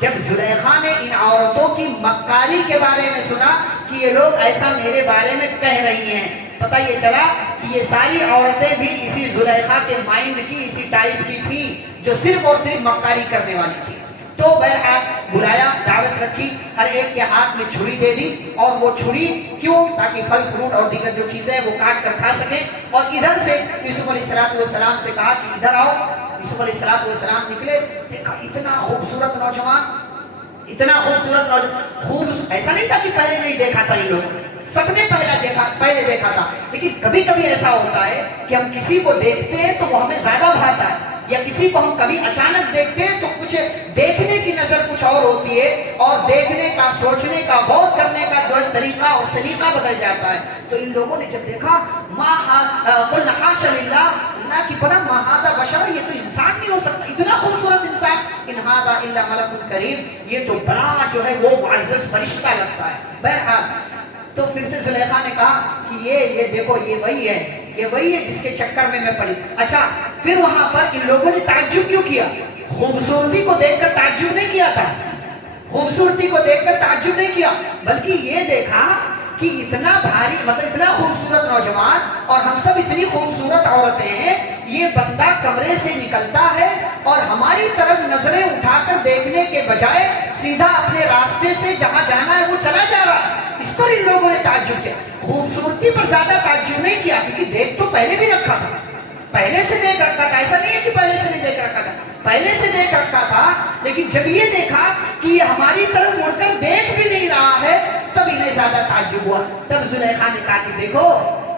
جب زلیخا نے ان عورتوں کی مکاری کے بارے میں سنا کہ یہ لوگ ایسا میرے بارے میں کہہ رہی ہیں، پتہ یہ چلا کہ یہ ساری عورتیں بھی اسی زلیخا کے مائنڈ کی، اسی ٹائپ کی تھی جو صرف اور صرف مکاری کرنے والی تھی۔ تو بہرحال بلایا، دعوت رکھی، ہر ایک کے ہاتھ میں چھری دے دی، اور وہ چھری کیوں؟ تاکہ پھل فروٹ اور دیگر جو چیزیں وہ کاٹ کر کھا سکیں۔ اور ادھر سے یوسف علیہ السلام سے کہا کہ ادھر آؤ۔ یوسف علیہ السلام نکلے، دیکھا اتنا خوبصورت نوجوان، ایسا نہیں تھا کہ پہلے نہیں دیکھا تھا ان لوگوں نے، سب نے پہلے دیکھا تھا، لیکن کبھی کبھی ایسا ہوتا ہے کہ ہم کسی کو دیکھتے ہیں تو وہ ہمیں زیادہ بھاتا ہے، یا کسی کو ہم کبھی اچانک دیکھتے ہیں تو کچھ دیکھنے کی نظر کچھ اور ہوتی ہے، اور دیکھنے کا، سوچنے کا، غور کرنے کا جو طریقہ اور سلیقہ بدل جاتا ہے۔ تو ان لوگوں نے جب دیکھا قل حاشا للہ، اللہ کی پناہ ما ھذا بشر، یہ تو انسان نہیں ہو سکتا، اتنا خوبصورت انسان، ان ھذا الا ملک کریم، یہ تو بڑا جو ہے وہ معزز فرشتہ لگتا ہے۔ بہرحال تو پھر سے زلیخا نے کہا کہ یہ دیکھو یہ وہی ہے جس کے چکر میں پڑی۔ اچھا پھر وہاں پر ان لوگوں نے تعجب کیوں کیا؟ خوبصورتی کو دیکھ کر تعجب نہیں کیا تھا، خوبصورتی کو دیکھ کر تعجب نہیں کیا، بلکہ یہ دیکھا کہ اتنا بھاری، مطلب اتنا خوبصورت نوجوان اور ہم سب اتنی خوبصورت عورتیں ہیں، یہ بندہ کمرے سے نکلتا ہے اور ہماری طرف نظریں اٹھا کر دیکھنے کے بجائے سیدھا اپنے راستے سے جہاں جانا ہے وہ چلا جا رہا ہے۔ اس پر ان لوگوں نے تعجب کیا، خوبصورتی پر زیادہ تعجب نہیں کیا، کیونکہ دیکھ تو پہلے بھی رکھا تھا، پہلے سے دیکھ رکھا تھا، ایسا نہیں ہے کہ پہلے سے نہیں دیکھ رکھا تھا، پہلے سے دیکھ رکھا تھا، لیکن جب یہ دیکھا کہ یہ ہماری طرف مڑ کر دیکھ بھی نہیں رہا ہے تب انہیں زیادہ تعجب ہوا۔ تب زلیخا نے کہا کہ دیکھو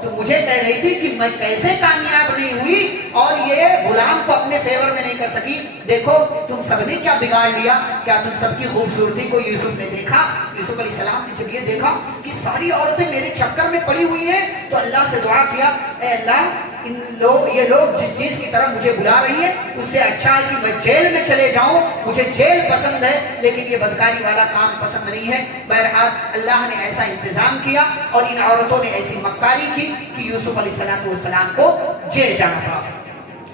تو مجھے کہہ رہی تھی کہ میں کیسے کامیاب نہیں ہوئی اور یہ غلام کو اپنے فیور میں نہیں کر سکی. دیکھو تم سب نے کیا بگاڑ لیا, کیا تم سب کی خوبصورتی کو یوسف نے دیکھا؟ یوسف علیہ السلام نے جب یہ دیکھا کہ ساری عورتیں میرے چکر میں پڑی ہوئی ہیں تو اللہ سے دعا کیا, اے اللہ یہ لوگ جس چیز کی طرف مجھے بلا رہی ہیں اس سے اچھا ہے کہ میں جیل میں چلے جاؤں, مجھے جیل پسند ہے لیکن یہ بدکاری والا کام پسند نہیں ہے. بہرحال اللہ نے ایسا انتظام کیا اور ان عورتوں نے ایسی مکاری کی کہ یوسف علیہ السلام کو جیل جانا پڑا.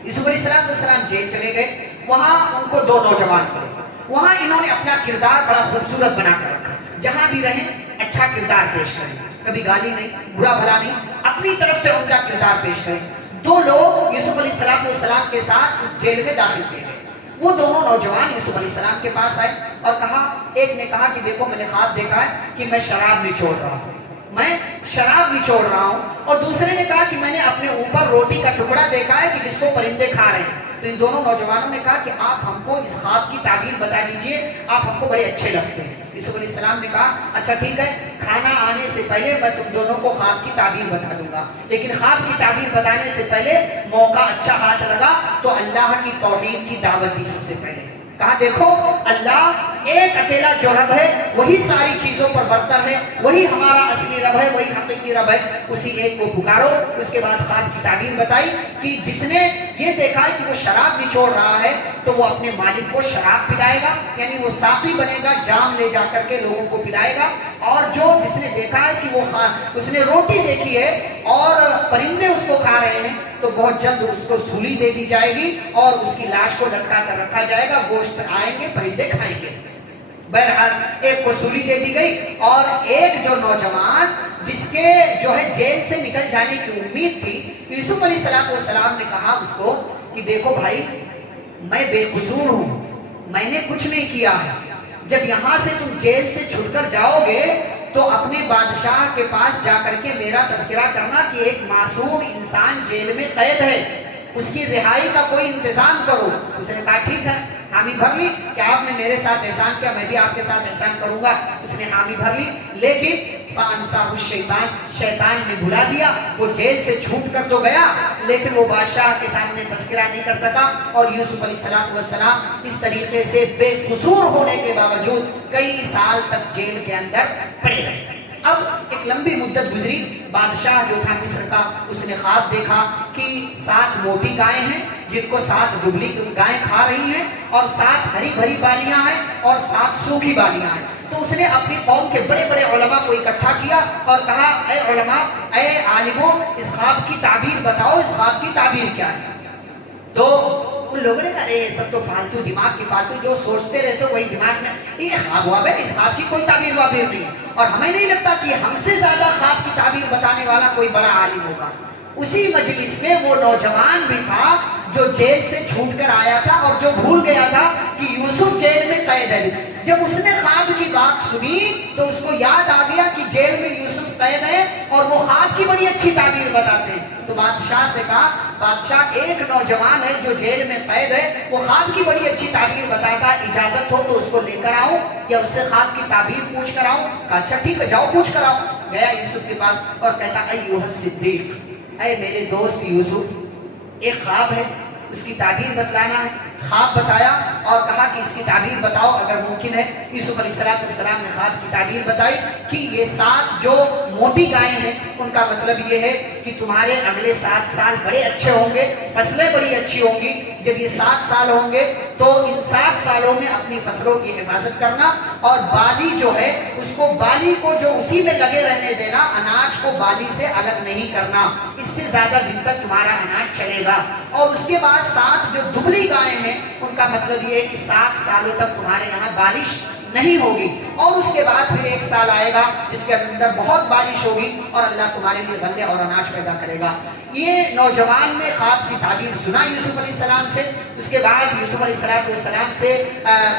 یوسف علیہ السلام جیل چلے گئے. وہاں ان کو دو نوجوان ملے. وہاں انہوں نے اپنا کردار بڑا خوبصورت بنا کر رکھا, جہاں بھی رہیں اچھا کردار پیش کریں, کبھی گالی نہیں, برا بھلا نہیں, اپنی طرف سے عمدہ کردار پیش کریں. دو لوگ یوسف علیہ السلام کے ساتھ اس جیل میں داخل کیے گئے. وہ دونوں نوجوان یوسف علیہ السلام کے پاس آئے اور کہا, ایک نے کہا کہ دیکھو میں نے خواب دیکھا ہے کہ میں شراب نچوڑ رہا ہوں, میں شراب نچوڑ رہا ہوں. اور دوسرے نے کہا کہ میں نے اپنے اوپر روٹی کا ٹکڑا دیکھا ہے کہ جس کو پرندے کھا رہے ہیں. تو ان دونوں نوجوانوں نے کہا کہ آپ ہم کو اس خواب کی تعبیر بتا دیجئے, آپ ہم کو بڑے اچھے لگتے ہیں. یوسف علیہ السلام نے کہا اچھا ٹھیک ہے, کھانا آنے سے پہلے میں تم دونوں کو خواب کی تعبیر بتا دوں گا, لیکن خواب کی تعبیر بتانے سے پہلے موقع اچھا ہاتھ لگا تو اللہ کی توحید کی دعوت دی سب سے پہلے. کہا دیکھو اللہ ایک اکیلا جو رب ہے وہی ساری چیزوں پر برتر ہے, وہی ہمارا اصلی رب ہے, وہی حقیقی رب ہے, اسی ایک کو پکارو. اس کے بعد خواب کی تعبیر بتائی کہ جس نے یہ دیکھا ہے کہ وہ شراب نچوڑ رہا ہے تو وہ اپنے مالک کو شراب پلائے گا, یعنی وہ ساقی بنے گا, جام لے جا کر کے لوگوں کو پلائے گا. اور جو جس نے دیکھا ہے کہ وہ اس نے روٹی دیکھی ہے اور پرندے اس کو کھا رہے ہیں تو بہت جلد اس کو سولی دے دی جائے گی اور اس کی لاش کو لٹکا کر رکھا جائے گا, گوشت آئیں گے پرندے کھائیں گے. بہرحال ایک کو سولی دے دی گئی اور ایک جو نوجوان جس کے جو ہے جیل سے نکل جانے کی امید تھی, یوسف علیہ السلام نے کہا اس کو کہ دیکھو بھائی میں بے قصور ہوں, میں نے کچھ نہیں کیا ہے. جب یہاں سے تم جیل سے چھٹ کر جاؤ گے تو اپنے بادشاہ کے پاس جا کر کے میرا تذکرہ کرنا کہ ایک معصوم انسان جیل میں قید ہے, اس کی رہائی کا کوئی انتظام کرو. اس نے کہا ٹھیک ہے, حامی بھر لی کہ آپ نے میرے ساتھ احسان کیا, میں بھی آپ کے ساتھ احسان کروں گا. اس نے حامی بھر لی, لیکن فَأَنْسَاهُ الشَّيْطَانُ, شیطان نے بھلا دیا. وہ جیل سے چھوٹ کر تو گیا لیکن وہ بادشاہ کے سامنے تذکرہ نہیں کر سکا اور یوسف علیہ السلام اس طریقے سے بے قصور ہونے کے باوجود کئی سال تک جیل کے اندر پڑے رہے. اب ایک لمبی مدت گزری, بادشاہ جو تھا مصر کا اس نے خواب دیکھا کہ 7 موٹی گائیں ہیں جن کو 7 دبلی گائیں کھا رہی ہیں اور 7 ہری بھری بالیاں ہیں اور 7 سوکھی بالیاں ہیں. تو اس نے اپنی قوم کے بڑے بڑے علماء کو اکٹھا کیا اور کہا اے علماء, اے عالموں, اس خواب کی تعبیر بتاؤ, اس خواب کی تعبیر کیا ہے. تو ان لوگوں نے کہا ارے سب تو فالتو دماغ کی فالتو, جو سوچتے رہتے وہی دماغ میں, یہ خواب ہوا ہے, اس خواب کی کوئی تعبیر وابیر نہیں ہے. اور ہمیں نہیں لگتا کہ ہم سے زیادہ خواب کی تعبیر بتانے والا کوئی بڑا عالم ہوگا. اسی مجلس میں وہ نوجوان بھی تھا جو جیل سے چھوٹ کر آیا تھا اور جو بھول گیا تھا کہ یوسف جیل میں قید ہے. جب اس نے خواب کی بات سنی تو اس کو یاد آ گیا کہ جیل میں یوسف قید ہے اور وہ خواب کی بڑی اچھی تعبیر بتاتے ہیں. تو بادشاہ سے کہا, بادشاہ ایک نوجوان ہے جو جیل میں قید ہے, وہ خواب کی بڑی اچھی تعبیر بتاتا, اجازت ہو تو اس کو لے کر آؤں یا اس سے خواب کی تعبیر پوچھ کر آؤں. کہا اچھا ٹھیک ہے, جاؤ پوچھ کر آؤ. گیا یوسف کے پاس اور کہتا ایھا الصدیق, اے میرے دوست یوسف, ایک خواب ہے, اس کی تعبیر بتلانا ہے. خواب بتایا اور کہا کہ اس کی تعبیر بتاؤ اگر ممکن ہے. یوسف علیہ السلام نے خواب کی تعبیر بتائی کہ یہ 7 جو موٹی گائیں ہیں ان کا مطلب یہ ہے کہ تمہارے اگلے 7 سال بڑے اچھے ہوں گے, فصلیں بڑی اچھی ہوں گی. جب یہ 7 سال ہوں گے تو ان 7 سالوں میں اپنی فصلوں کی حفاظت کرنا اور بالی جو ہے اس کو, بالی کو جو اسی میں لگے رہنے دینا, اناج کو بالی سے الگ نہیں کرنا, اس سے زیادہ دن تک تمہارا اناج چلے گا. اور اس کے بعد 7 جو دبلی گائیں ہیں ان کا مطلب یہ ہے کہ 7 سالوں تک تمہارے یہاں بارش نہیں ہوگی اور اس کے بعد پھر 1 سال آئے گا جس کے اندر بہت بارش ہوگی اور اللہ تمہارے لیے غلے اور اناج پیدا کرے گا. یہ نوجوان نے خواب کی تعبیر سنا یوسف علیہ السلام سے. اس کے بعد یوسف علیہ السلام سے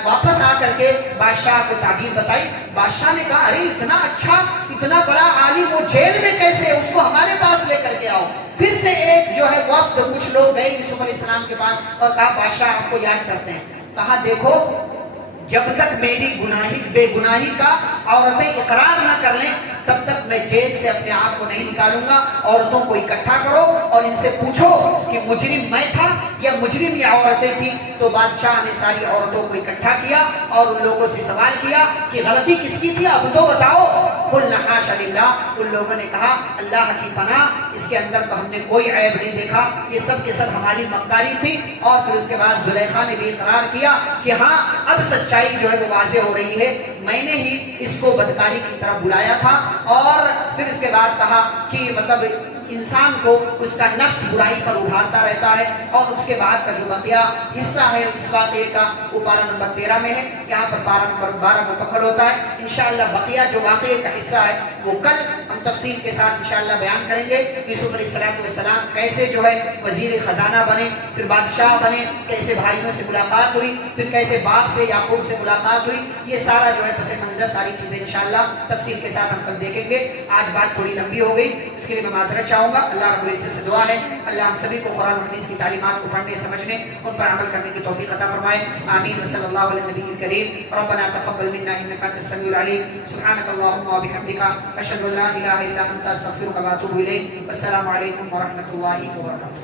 واپس آ کر کے بادشاہ کو تعبیر بتائی. بادشاہ نے کہا ارے اتنا اچھا, اتنا بڑا عالم وہ جیل میں کیسے, اس کو ہمارے پاس لے کر کے آؤ. پھر سے ایک جو ہے وفد, کچھ لوگ گئے یوسف علیہ السلام کے پاس اور کہا بادشاہ آپ کو یاد کرتے ہیں. کہا دیکھو جب تک میری بے گناہی کا عورتیں اقرار نہ کر لیں تب تک میں جیل سے اپنے آپ کو نہیں نکالوں گا. عورتوں کو اکٹھا کرو اور ان سے پوچھو کہ مجرم میں تھا یا مجرم یہ عورتیں تھیں. تو بادشاہ نے ساری عورتوں کو اکٹھا کیا اور ان لوگوں سے سوال کیا کہ غلطی کس کی تھی, اب تو بتاؤ. قلنا حاشا للہ, ان لوگوں نے کہا اللہ کی پناہ, اس کے اندر تو ہم نے کوئی عیب نہیں دیکھا, یہ سب کے سب ہماری مکاری تھی. اور پھر اس کے بعد زلیخا نے بھی اقرار کیا کہ ہاں اب سچائی جو ہے وہ واضح ہو رہی ہے, میں نے ہی اس کو بدکاری کی طرف بلایا تھا. اور پھر اس کے بعد کہا کہ مطلب انسان کو اس کا نفس برائی پر ابھارتا رہتا ہے. اور اس کے بعد کا جو بقیہ حصہ ہے اس واقعے کا وہ پارہ نمبر 13 میں ہے. یہاں پر پارہ نمبر 12 مکمل ہوتا ہے. انشاءاللہ بقیہ جو واقعے کا حصہ ہے وہ کل ہم تفصیل کے ساتھ انشاءاللہ بیان کریں گے. یوسف علیہ السلام کیسے جو ہے وزیر خزانہ بنے, پھر بادشاہ بنے, کیسے بھائیوں سے ملاقات ہوئی, پھر کیسے باپ سے یعقوب سے ملاقات ہوئی. یہ سارا جو ہے پس منظر ساری چیزیں انشاءاللہ تفصیل کے ساتھ ہم کل دیکھیں گے. آج بات تھوڑی لمبی ہو گئی, اس کے لیے میں معذرت چاہوں گا. اللہ رب العزت سے دعا ہے اللہ ہم سبھی کو قرآن و حدیث کی تعلیمات کو پڑھنے, سمجھنے, ان پر عمل کرنے کی توفیق عطا فرمائے. آمین. وصلی اللہ علی النبی الکریم. ربنا تقبل منا انک انت السمیع العلیم. سبحانک اللہم وبحمدک اشہد ان لا الہ الا انت استغفرک واتوب الیک. والسلام علیکم ورحمۃ اللہ وبرکاتہ.